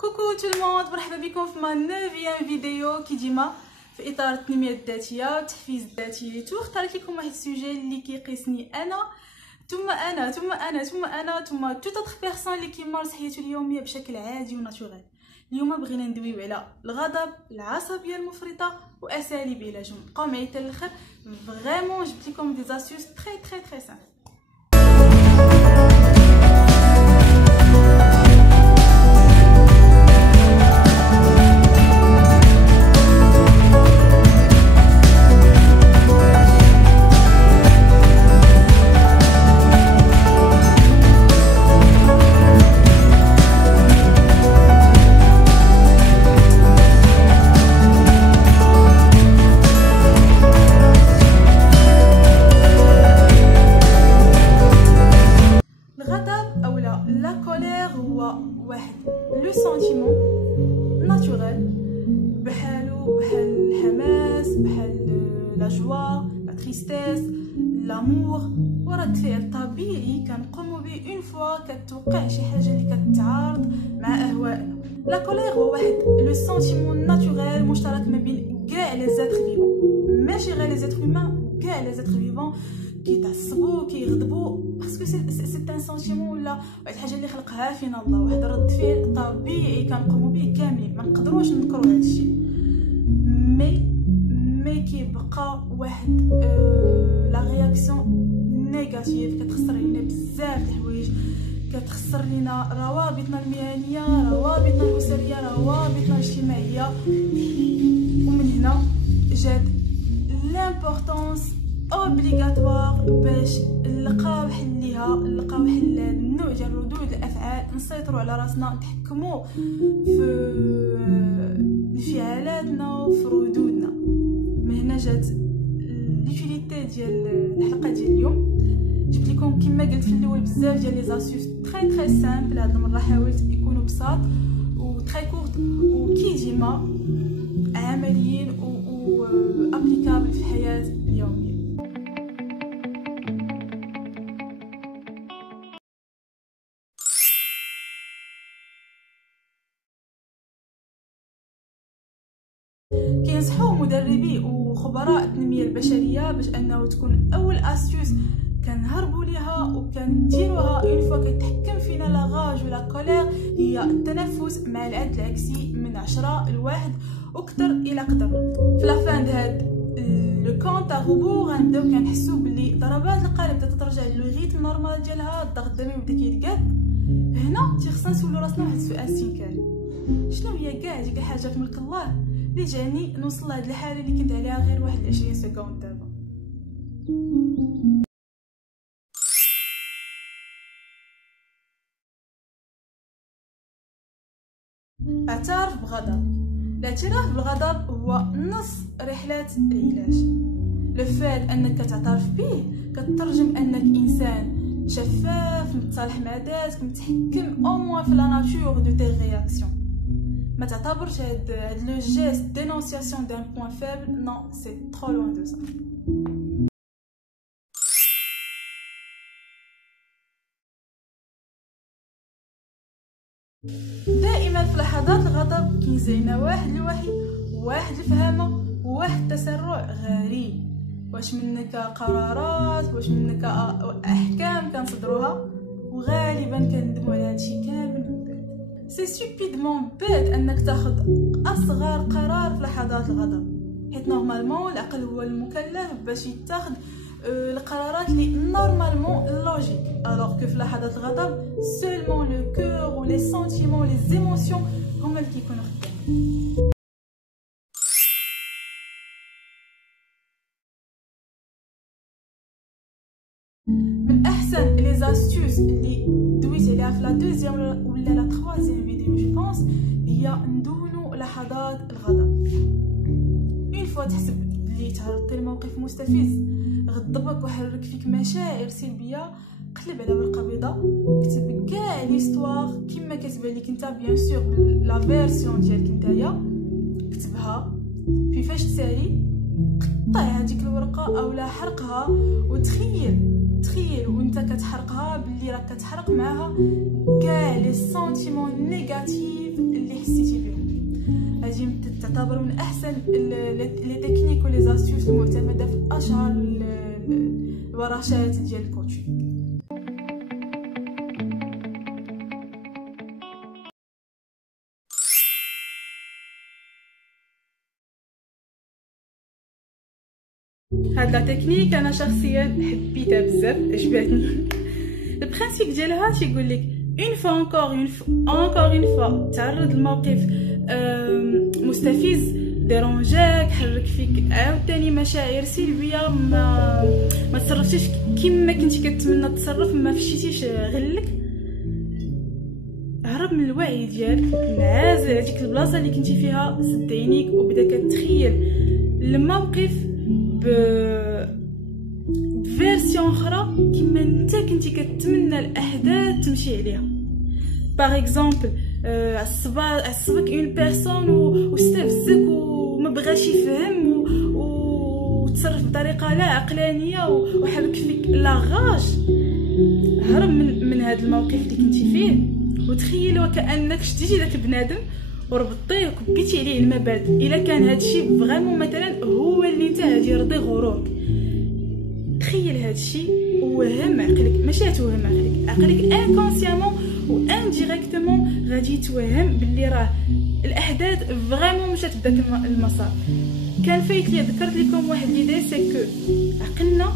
كوكو تو الموند، مرحبا بكم في ما نوفيام فيديو كي ديما في اطار التنميه الذاتيه والتحفيز الذاتي. اختارت لكم واحد السوجي اللي كيقيسني انا ثم توت اوتر بيرسون اللي كيمارس حياته اليوميه بشكل عادي وناتوريل. اليوم بغينا ندويو على الغضب، العصبيه المفرطه واساليب علاجهم. بقاو معايا حتى الاخر، فريمون جبت لكم دي زاستيوس تري سامبل. لا كولير هو واحد لو سونتيمون ناتوريل، بحال الحماس، بحال لا جوا، لا تريستيس، لامور، ورد فعل طبيعي كنقوموا به اون فوا كتوقع شي حاجه اللي كتعارض مع اهوائنا. لا كولير هو واحد لو سونتيمون ناتوريل مشترك ما بين كاع لي زاتر فيفون، ماشي غير لي زاتر هيومان، كاع لي زاتر فيفون كيتعصبوا كيغضبوا باسكو سي ان سونتيمون ولا واحد الحاجه اللي خلقها فينا الله، واحد رد فعل طبيعي كنقوموا به كاملين، ما نقدروش ننكروا هذا الشيء. مي كيبقى واحد لا رياكسيون نيجاتيف كتخسر لينا بزاف د الحوايج، كتخسر لينا روابطنا المهنيه، روابطنا الاسريه، روابطنا الاجتماعيه. ومن هنا جات لامبورطونس اوبليغاتوار باش نلقاو حل ليها، نلقاو حل للنوع ديال ردود الافعال، نسيطروا على راسنا، نتحكموا في انفعالاتنا وفي ردودنا. من هنا جات ليوتيليتي ديال الحلقه ديال اليوم. جبت لكم كما قلت في الاول بزاف ديال لي زاسيوس تري سامبل. هاد المره حاولت يكونوا بساط و تري كورت وكي ديما عمليين و ابليكابل في الحياه اليوميه. كينصحوا مدربي وخبراء التنميه البشريه باش انه تكون اول استيوس كنهربوا ليها وكنديروها اون فوا كيتحكم فينا لاغاج ولا كولير، هي التنفس مع العد العكسي من 10 ل1 وكثر الى قدرنا. في لافان هاد لو كونط روبو غنبداو كنحسوا باللي ضربات القلب بدات ترجع للو ريتم نورمال ديالها، الضغط الدموي بدا كيتقاد. هنا تيخصنا نسولوا راسنا واحد السؤال استنكاري: شنو هي كاع ديك الحاجات ملك الله اللي جاني نوصل لهاد الحاله اللي كنت عليها غير واحد 20 سكوند دابا؟ اعترف بغضب. الاعتراف بالغضب هو نص رحله العلاج. لو فات انك تعترف به كترجم انك انسان شفاف، متصالح مع ذاتك، متحكم او موان في لا ناتور دو تي رياكسيون. ما تعتبرش هاد لو جيست دينونسياسيون دان بوين فابل، نو سي ترو لوين دو سا. دائما في لحظات الغضب كينزعنا واحد الوحي، واحد الفهامه، واحد التسرع غريب. واش منك قرارات، واش منك احكام كنصدروها، وغالبا كندموا على هادشي كامل من بعد. سي سوبيدمون بيت انك تاخذ اصغر قرار في لحظات الغضب، حيت نورمالمون العقل هو المكلف باش يتخذ القرارات اللي نورمالمون لوجيك، الوغ كو في لحظات الغضب سولمون لو كور و لي سونتيمون لي زيموسيون هما اللي كيكونوا خدامين. من احسن لي زاستيوس اللي دويت عليها في لا دوزيام ولا لا تروازيام فيديو جو بونس هي ندونو لحظات الغضب. اون فوا تحسب بلي تعرضتي لموقف مستفز غضبك وحرك فيك مشاعر سلبيه، قلب على ورقه بيضاء وكتب كاع ليستوار كما كتبان لك انت، بيان سور لا فيرسيون ديالك نتايا، كتبها. في فاش تسالي قطع هذيك الورقه اولا حرقها وتخيل وانت كتحرقها باللي راك كتحرق معاها كاع لي سونتيمون نيجاتيف اللي هذه تعتبر من احسن لي تكنيك ولي زاستيوس المعتمده في اشهر الورشات ديال الكوتشينغ. هاد لا تكنيك انا شخصيا حبيتها بزاف، عجبتني. البرانسيپ ديالها تيقول لك اون فوا اون فوا تعرض لموقف مستفز ديرونجاك، حرك فيك عاوتاني مشاعر سلبيه، ما تصرفتيش كما كنتي كتمنى تصرف، ما فشيتيش غلك، هرب من الوعي ديالك، انعزل هذيك البلاصه اللي كنتي فيها، سد عينيك وبدا كتخيل الموقف بفيرسيون اخرى كما انت كنتي كتمنى الاحداث تمشي عليها. باغ اكزومبل عصبك اون بيرسون واستفزك وما بغاش يفهم وتصرف بطريقه لا عقلانيه وحرك فيك لاغاج، هرب من هذا الموقف اللي كنتي فيه وتخيل وكانك شديتي داك بنادم وربطيه وكبيتي عليه المبادئ. الا كان هادشي فريمون مثلا هو اللي انت غادي يرضي غروك، تخيل هادشي ووهم عقلك، ماشي توهم عقلك انكونسيامون و انديريكتومون غادي يتوهم باللي راه الاحداث فريمون مشات بداك المسار. كان فايت لي ذكرت لكم واحد ليدي سي كو عقلنا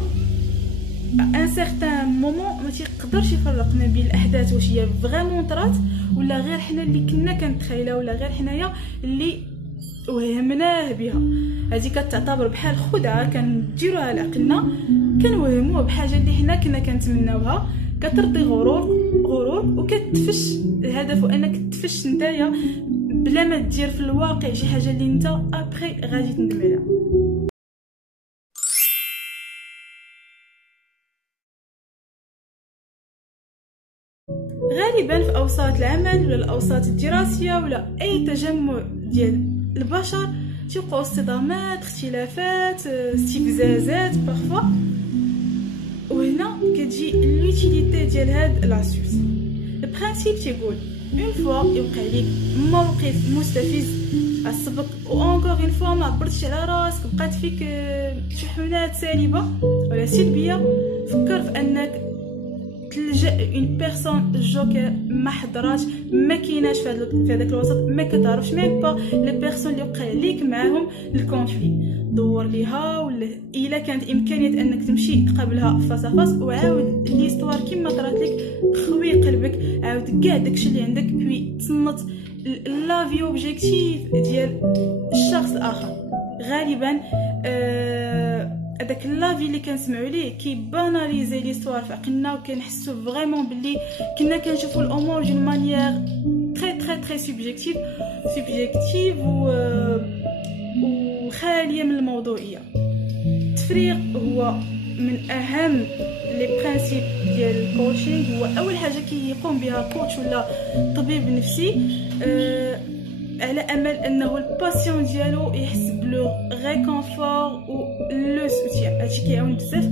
ان سيغتان مومون ما تيقدرش يفرق ما بين الاحداث واش هي فريمون طرات ولا غير حنا اللي كنا كنتخيلها ولا غير حنايا اللي وهمناه بها. هذه كتعتبر بحال خدعه كنديروها لعقلنا، كنوهموه بحاجه اللي حنا كنا كنتمناوها، كترضي غرور وكتفش الهدف، وانك تفش نتايا بلا ما دير في الواقع شي حاجه اللي انت ابري غادي تندم عليها. غالبا في اوساط العمل ولا الاوساط الدراسيه ولا اي تجمع ديال البشر تيوقعوا اصطدامات، اختلافات، استفزازات بارفوا، وهنا كتجي لوتيليتي ديال هاد لاسيوس. البرانسيپ تيقول اون فوا يوقع ليك موقف مستفز عصبك و اونكور اون فوا ما عبرتش على راسك، بقات فيك شحنات سالبه ولا سلبيه، فكر في انك تلجأ اون بيرسون جوكر ما حضراتش، ما كايناش في هذاك الوسط، ما كتعرفش ميم با لي بيرسون اللي وقع ليك معاهم الكونفلي، دور ليها ولا الا كانت امكانيه انك تمشي تقابلها فاس فاس، وعاود ليستوار كيما طرات لك، خوي قلبك، عاود كاع داكشي اللي عندك، بوي تصنت لافي اوبجيكتيف ديال الشخص الاخر. غالبا هذاك لافي اللي كنسمعوا ليه كيباناليزي ليستوار في عقلنا، وكنحسوا فريمون باللي كنا كنشوفوا الامور دون مانيير تري سوبجيكتيف وخاليه من الموضوعيه. التفريغ هو من اهم لي برانسيپ ديال الكوتشينغ، هو اول حاجه كيقوم بها كوتش ولا طبيب نفسي على امل انه الباسيون ديالو يحس بلو ريكونفور و لو سوتيان. هادشي كيعاون بزاف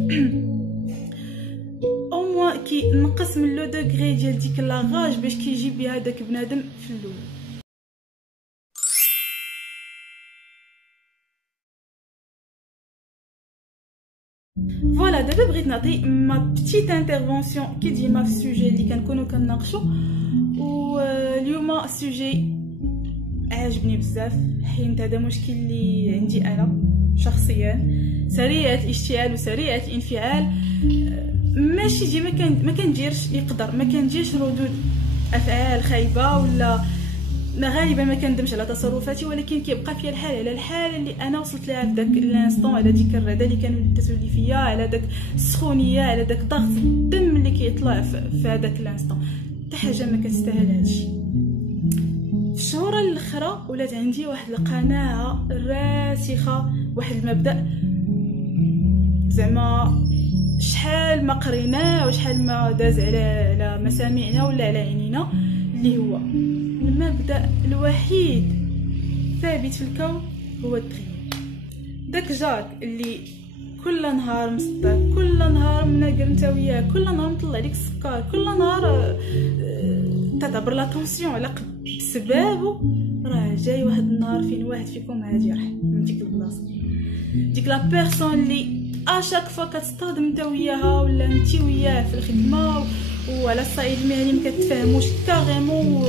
او موان كينقص من لو دوغري ديال ديك لاغاج باش كيجي بها داك بنادم في الاول. فوالا دابا بغيت نعطي ما بتيت انترفونسيون كي ديما في السوجي اللي كنكونوا كنناقشوا، واليوم السوجي عجبني بزاف حيت هذا مشكل اللي عندي انا شخصيا، سريعه الاشتعال وسريعه الانفعال، ماشي ديما ما كنديرش ما كنديرش ردود افعال خايبه ولا غالبا ما كندمش على تصرفاتي، ولكن كيبقى فيا الحال على الحاله اللي انا وصلت لها في داك الانستون، على ديك الرضا اللي كانوا تسولي فيا، على داك السخونيه، على داك ضغط الدم اللي كيطلع في هذاك الانستون. حتى حاجه ما كتستاهل هادشي. في الشهور الاخرى ولات عندي واحد القناعه راسخه، واحد المبدا زعما شحال ما قرينا وشحال ما داز على مسامعنا ولا على عينينا، اللي هو المبدا الوحيد ثابت في الكون هو التغيير. داك جاك اللي كل نهار مصدق، كل نهار مناقر انت وياه، كل نهار مطلع لك السكر، كل نهار تدبر لا طونسيون على بسببه راه جاي واحد النهار فين واحد فيكم غادي يرحل من ديك البلاصه، ديك لا بيرسون اللي اشاك فوا كتصطدم انت وياها ولا انت وياه في الخدمه وعلى الصعيد المهني ما كتفاهموش كاريمون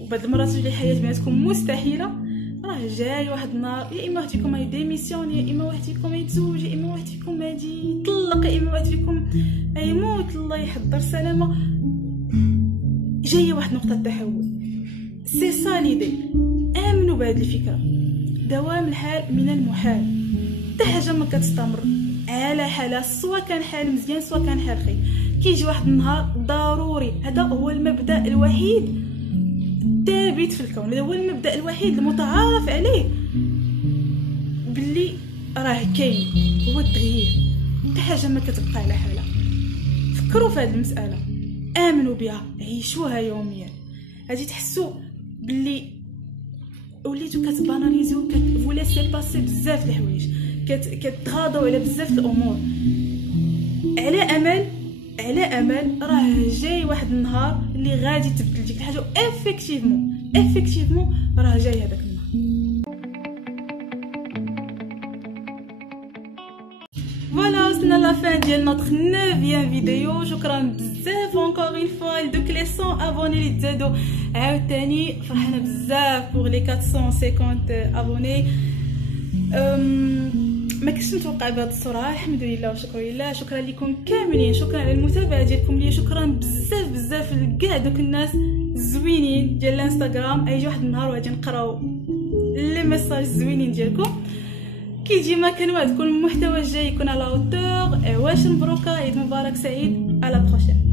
وبعد المرات اللي الحياه بيناتكم مستحيله، راه جاي واحد النهار يا اما واحد فيكم يديميسيون، يا اما واحد فيكم يتزوج، يا اما واحد فيكم غادي يطلق، يا اما واحد فيكم يموت، الله يحضر سلامه. جايه واحد نقطه تحول، سي سا ليدي. امنوا بهذه الفكره، دوام الحال من المحال، حتى حاجه ما كتستمر على حالها، سواء كان حال مزيان سواء كان حال خايب، كيجي واحد النهار ضروري. هذا هو المبدا الوحيد الثابت في الكون، هذا هو المبدا الوحيد المتعارف عليه باللي راه كاين، هو التغيير. حتى حاجه ما كتبقى على حالها. فكروا في هذه المساله، امنوا بها، عيشوها يوميا، غادي تحسوا باللي وليتو كتباناليزيو، فولا سي باسي بزاف د الحوايج، كتغاضوا على بزاف الامور على امل راه جاي واحد النهار اللي غادي تبدل ديك الحاجه. افيكتيفمون راه جاي هذاك النهار. فوالا وصلنا لا فان ديال نوتر 9 فيديو. شكرا بزاف اونكور اون فوا لدوك لي 100 ابوني اللي تزادوا عاوتاني، فرحانه بزاف بوغ لي 450 ابوني. ما كنتش نتوقع بهذه السرعه، الحمد لله وشكرا لله. شكرا لكم كاملين، شكرا على المتابعه ديالكم ليا، شكرا بزاف لكاع دوك الناس الزوينين ديال الانستغرام. ايجي واحد النهار وغادي نقراو لي ميساج الزوينين ديالكم. كي ديما كنوعدكم المحتوى الجاي يكون على اوتور. عواش مبروكه، عيد مبارك سعيد، على بروشين.